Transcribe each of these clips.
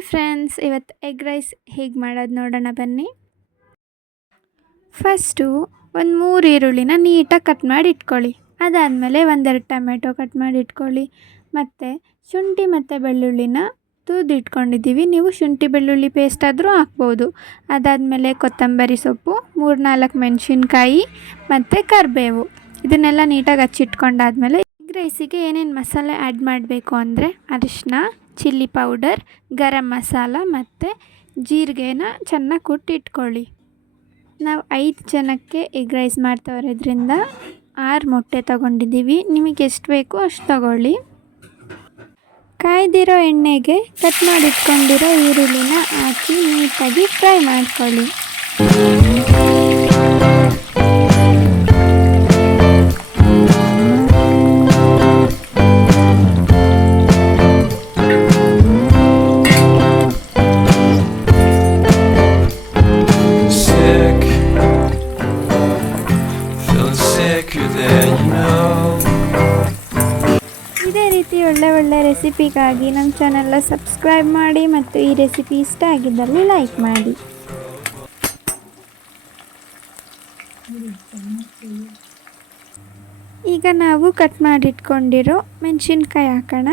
Hi friends, ಇವತ್ತು egg rice ಹೇಗೆ ಮಾಡೋದು ನೋಡೋಣ ಬನ್ನಿ. ಫಸ್ಟು ಒಂದು 3 ಈರುಳ್ಳಿನ ನೀಟಾಗಿ ಕಟ್ ಮಾಡಿ ಇಟ್ಕೊಳ್ಳಿ. ಅದಾದಮೇಲೆ ಒಂದೆರಡು ಟೊಮೆಟೊ ಕಟ್ ಮಾಡಿ ಇಟ್ಕೊಳ್ಳಿ. ಮತ್ತು ಶುಂಠಿ ಮತ್ತು ಬೆಳ್ಳುಳ್ಳಿನ ತುರಿದು ಇಟ್ಕೊಂಡಿದ್ದೀವಿ. ನೀವು ಶುಂಠಿ ಬೆಳ್ಳುಳ್ಳಿ ಪೇಸ್ಟ್ ಆದರೂ ಹಾಕ್ಬೋದು. ಅದಾದಮೇಲೆ ಕೊತ್ತಂಬರಿ ಸೊಪ್ಪು, 3-4 ಮೆಣಸಿನ್ಕಾಯಿ ಮತ್ತು ಕರಿಬೇವು, ಇದನ್ನೆಲ್ಲ ನೀಟಾಗಿ ಹಚ್ಚಿಟ್ಕೊಂಡಾದ್ಮೇಲೆ ಎಗ್ ರೈಸಿಗೆ ಏನೇನು ಮಸಾಲೆ ಆ್ಯಡ್ ಮಾಡಬೇಕು ಅಂದರೆ ಅರಿಶಿನ, ಚಿಲ್ಲಿ ಪೌಡರ್, ಗರಂ ಮಸಾಲ ಮತ್ತು ಜೀರಿಗೆನ ಚೆನ್ನಾಗಿ ಕುಟ್ಟಿಟ್ಕೊಳ್ಳಿ. ನಾವು 5 ಜನಕ್ಕೆ ಎಗ್ ರೈಸ್ ಮಾಡ್ತಾಯಿರೋದ್ರಿಂದ 6 ಮೊಟ್ಟೆ ತೊಗೊಂಡಿದ್ದೀವಿ. ನಿಮಗೆ ಎಷ್ಟು ಬೇಕೋ ಅಷ್ಟು ತೊಗೊಳ್ಳಿ. ಕಾಯ್ದಿರೋ ಎಣ್ಣೆಗೆ ಕಟ್ ಮಾಡಿಟ್ಕೊಂಡಿರೋ ಈರುಳ್ಳಿನ ಹಾಕಿ ನೀಟಾಗಿ ಫ್ರೈ ಮಾಡ್ಕೊಳ್ಳಿ. ಇದೇ ರೀತಿ ಒಳ್ಳೆ ರೆಸಿಪಿಗಾಗಿ ನಮ್ಮ ಚಾನೆಲ್ನ ಸಬ್ಸ್ಕ್ರೈಬ್ ಮಾಡಿ ಮತ್ತು ಈ ರೆಸಿಪಿ ಇಷ್ಟ ಆಗಿದ್ದಲ್ಲಿ ಲೈಕ್ ಮಾಡಿ. ಈಗ ನಾವು ಕಟ್ ಮಾಡಿಟ್ಕೊಂಡಿರೋ ಮೆಣಸಿನ್ಕಾಯಿ ಹಾಕೋಣ.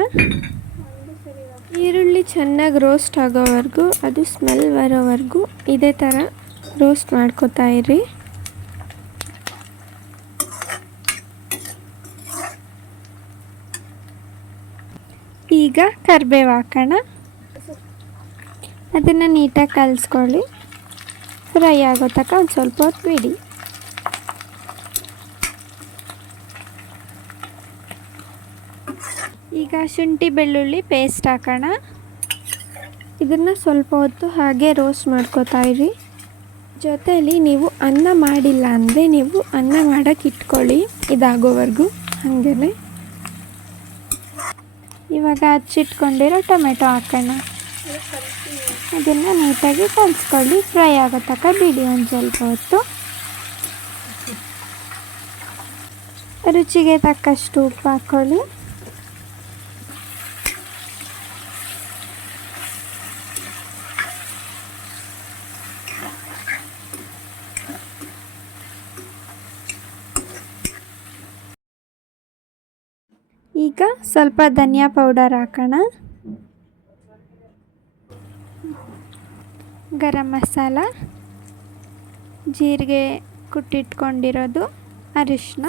ಈರುಳ್ಳಿ ಚೆನ್ನಾಗಿ ರೋಸ್ಟ್ ಆಗೋವರೆಗೂ, ಅದು ಸ್ಮೆಲ್ ಬರೋವರೆಗೂ ಇದೇ ಥರ ರೋಸ್ಟ್ ಮಾಡ್ಕೊತಾ ಇರಿ. ಈಗ ಕರಿಬೇವು ಹಾಕೋಣ. ಅದನ್ನು ನೀಟಾಗಿ ಕಲಿಸ್ಕೊಳ್ಳಿ. ಫ್ರೈ ಆಗೋ ತನಕ ಒಂದು ಸ್ವಲ್ಪ ಹೊತ್ತು ಬಿಡಿ. ಈಗ ಶುಂಠಿ ಬೆಳ್ಳುಳ್ಳಿ ಪೇಸ್ಟ್ ಹಾಕೋಣ. ಇದನ್ನು ಸ್ವಲ್ಪ ಹೊತ್ತು ಹಾಗೆ ರೋಸ್ಟ್ ಮಾಡ್ಕೋತಾ ಇರಿ. ಜೊತೆಯಲ್ಲಿ ನೀವು ಅನ್ನ ಮಾಡಿಲ್ಲ ಅಂದರೆ ನೀವು ಅನ್ನ ಮಾಡೋಕ್ಕೆ ಇಟ್ಕೊಳ್ಳಿ, ಇದಾಗೋವರೆಗೂ ಹಾಗೇ. ಇವಾಗ ಹಚ್ಚಿಟ್ಕೊಂಡಿರೋ ಟೊಮೆಟೊ ಹಾಕೋಣ. ಅದನ್ನು ನೀಟಾಗಿ ಕಲಿಸ್ಕೊಳ್ಳಿ. ಫ್ರೈ ಆಗೋ ತನಕ ಬಿಡಿ ಒಂದು ಸ್ವಲ್ಪ ಹೊತ್ತು. ರುಚಿಗೆ ತಕ್ಕಷ್ಟು ಉಪ್ಪು ಹಾಕ್ಕೊಳ್ಳಿ. ಈಗ ಸ್ವಲ್ಪ ಧನಿಯಾ ಪೌಡರ್ ಹಾಕೋಣ. ಗರಂ ಮಸಾಲ, ಜೀರಿಗೆ ಕುಟ್ಟಿಟ್ಕೊಂಡಿರೋದು, ಅರಿಶಿನ,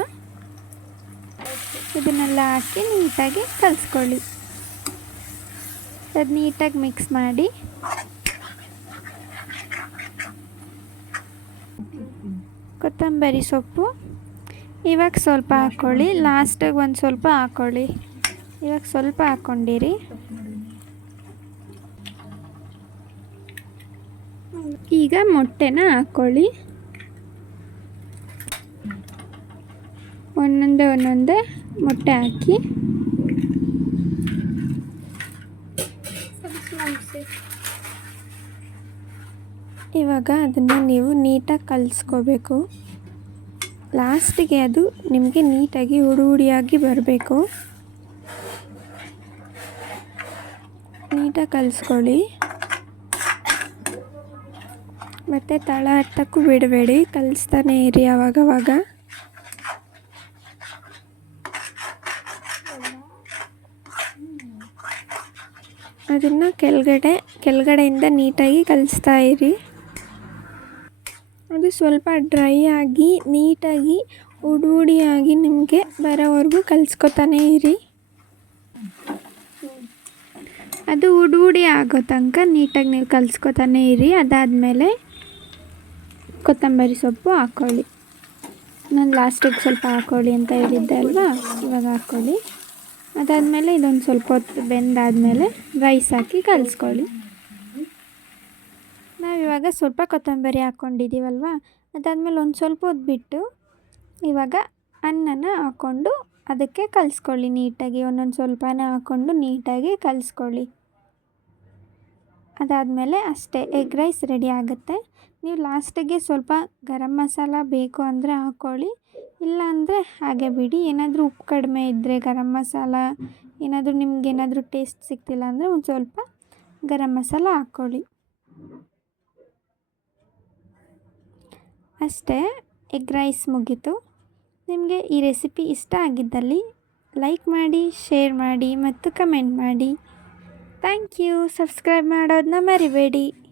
ಇದನ್ನೆಲ್ಲ ಹಾಕಿ ನೀಟಾಗಿ ಕಲಿಸ್ಕೊಳ್ಳಿ. ಅದು ನೀಟಾಗಿ ಮಿಕ್ಸ್ ಮಾಡಿ. ಕೊತ್ತಂಬರಿ ಸೊಪ್ಪು ಇವಾಗ ಸ್ವಲ್ಪ ಹಾಕ್ಕೊಳ್ಳಿ. ಲಾಸ್ಟಿಗೆ ಒಂದು ಸ್ವಲ್ಪ ಹಾಕ್ಕೊಳ್ಳಿ. ಇವಾಗ ಸ್ವಲ್ಪ ಹಾಕ್ಕೊಂಡಿರಿ. ಈಗ ಮೊಟ್ಟೆನ ಹಾಕ್ಕೊಳ್ಳಿ. ಒಂದೊಂದೇ ಮೊಟ್ಟೆ ಹಾಕಿ ಇವಾಗ ಅದನ್ನು ನೀವು ನೀಟಾಗಿ ಕಲಿಸ್ಕೋಬೇಕು. ಲಾಸ್ಟಿಗೆ ಅದು ನಿಮಗೆ ನೀಟಾಗಿ ಹುಡಿಯಾಗಿ ಬರಬೇಕು. ನೀಟಾಗಿ ಕಲಿಸ್ಕೊಳ್ಳಿ. ಮತ್ತು ತಳ ಹತ್ತಕ್ಕೂ ಬಿಡಬೇಡಿ, ಕಲಿಸ್ತಾನೆ ಇರಿ ಆವಾಗವಾಗ. ಅದನ್ನು ಕೆಳಗಡೆಯಿಂದ ನೀಟಾಗಿ ಕಲಿಸ್ತಾ ಇರಿ. ಅದು ಸ್ವಲ್ಪ ಡ್ರೈ ಆಗಿ ನೀಟಾಗಿ ಹುಡಿಯಾಗಿ ನಿಮಗೆ ಬರೋವರೆಗೂ ಕಲಿಸ್ಕೊತಾನೆ ಇರಿ. ಅದು ಹುಡಿ ಆಗೋ ತನಕ ನೀಟಾಗಿ ನೀವು ಕಲಿಸ್ಕೊತಾನೆ ಇರಿ. ಅದಾದಮೇಲೆ ಕೊತ್ತಂಬರಿ ಸೊಪ್ಪು ಹಾಕ್ಕೊಳ್ಳಿ. ನಾನು ಲಾಸ್ಟಿಗೆ ಸ್ವಲ್ಪ ಹಾಕ್ಕೊಳ್ಳಿ ಅಂತ ಹೇಳಿದ್ದೆ ಅಲ್ವಾ, ಇವಾಗ ಹಾಕ್ಕೊಳ್ಳಿ. ಅದಾದಮೇಲೆ ಇದೊಂದು ಸ್ವಲ್ಪ ಹೊತ್ತು ಬೆಂದಾದಮೇಲೆ ರೈಸ್ ಹಾಕಿ ಕಲಿಸ್ಕೊಳ್ಳಿ. ನಾವಿವಾಗ ಸ್ವಲ್ಪ ಕೊತ್ತಂಬರಿ ಹಾಕ್ಕೊಂಡಿದ್ದೀವಲ್ವ, ಅದಾದಮೇಲೆ ಒಂದು ಸ್ವಲ್ಪ ಹೊತ್ತು ಬಿಟ್ಟು ಇವಾಗ ಅನ್ನನ ಹಾಕ್ಕೊಂಡು ಅದಕ್ಕೆ ಕಲಿಸ್ಕೊಳ್ಳಿ ನೀಟಾಗಿ. ಒಂದೊಂದು ಸ್ವಲ್ಪನೇ ಹಾಕ್ಕೊಂಡು ನೀಟಾಗಿ ಕಲಿಸ್ಕೊಳ್ಳಿ. ಅದಾದಮೇಲೆ ಅಷ್ಟೇ, ಎಗ್ ರೈಸ್ ರೆಡಿ ಆಗುತ್ತೆ. ನೀವು ಲಾಸ್ಟಿಗೆ ಸ್ವಲ್ಪ ಗರಂ ಮಸಾಲ ಬೇಕು ಅಂದರೆ ಹಾಕ್ಕೊಳ್ಳಿ, ಇಲ್ಲ ಅಂದರೆ ಹಾಗೆ ಬಿಡಿ. ಏನಾದರೂ ಉಪ್ಪು ಕಡಿಮೆ ಇದ್ದರೆ ಗರಂ ಮಸಾಲ ಏನಾದರೂ ನಿಮಗೇನಾದರೂ ಟೇಸ್ಟ್ ಸಿಗ್ತಿಲ್ಲ ಅಂದರೆ ಒಂದು ಸ್ವಲ್ಪ ಗರಂ ಮಸಾಲ ಹಾಕ್ಕೊಳ್ಳಿ. ಅಷ್ಟೇ, ಎಗ್ ರೈಸ್ ಮುಗೀತು. ನಿಮಗೆ ಈ ರೆಸಿಪಿ ಇಷ್ಟ ಆಗಿದ್ದಲ್ಲಿ ಲೈಕ್ ಮಾಡಿ, ಶೇರ್ ಮಾಡಿ ಮತ್ತು ಕಮೆಂಟ್ ಮಾಡಿ. Thank you. ಸಬ್ಸ್ಕ್ರೈಬ್ ಮಾಡೋದನ್ನ ಮರಿಬೇಡಿ.